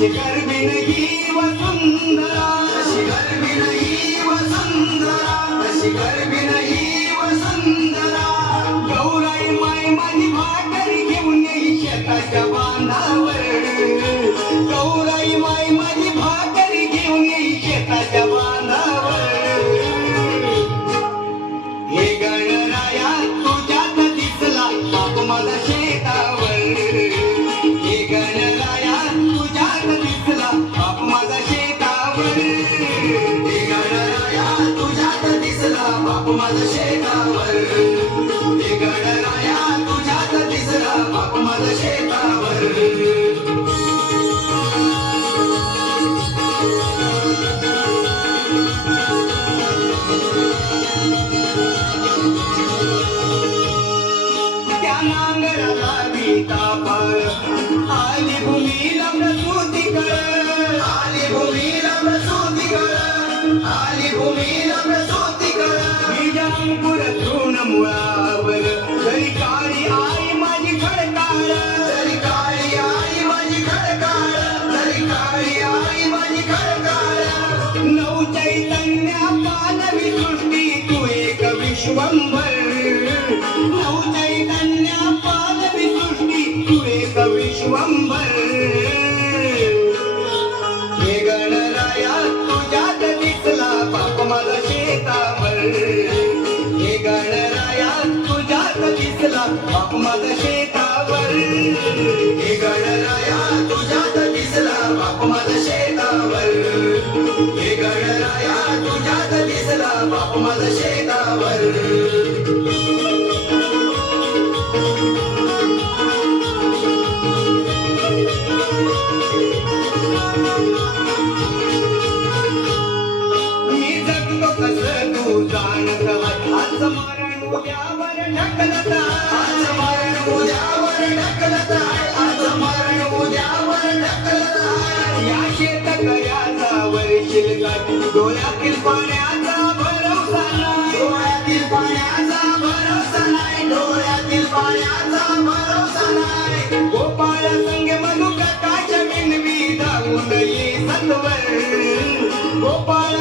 శిఖర్ బినగి వసుంధరా శిఖర్ బినగి माझा शेतावर गणराया तुझ्यात दिसला बाप माझा शेतावर आली भूमी विश्वंभर. नऊ चैतन्य पाद विसृष्टी तू एक विश्वंभर. मग शेतावर. हे गणराया तुझ्यात दिसला बाप माझा शेतावर. हे गणराया तुझ्यात दिसला बाप माझा शेतावर. मी उद्यावर ढकलत आज मरण उद्यावर ढकलत आज मरण उद्यावर ढकलत या गाठी डोळ्यातील पाण्याचा भरोसा नाही डोळ्यातील पाण्याचा भरोसा नाही डोळ्यातील पाण्याचा भरोसा नाही गोपाळ संग मधुकटाच्या धावून गोपाळ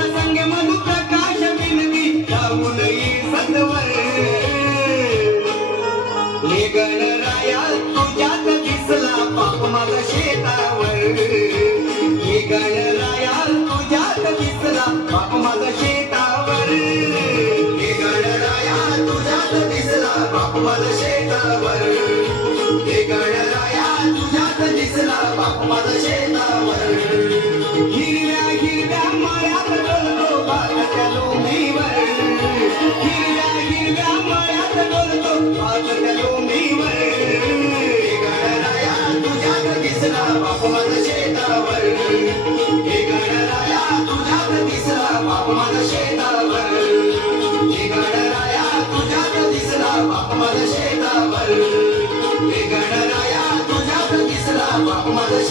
तुझ्यात दिसला बाप माझा शेतावर. हे गणराया तुझ्यात दिसला बाप माझा शेतावर. हे गणराया तुझ्यात दिसला बाप माझा शेतावर. हिरव्या हिरव्या मळ्यात डोलतो भाताच्या लोंढीवर हिरव्या हिरव्या मळ्यात डोलतो भाताच्या लोंढीवर हे गणराया तुझ्यात दिसला बाप माझा शेतावर. बाप माझा शेतावर गणराया तुझ्यात दिसला बाप माझा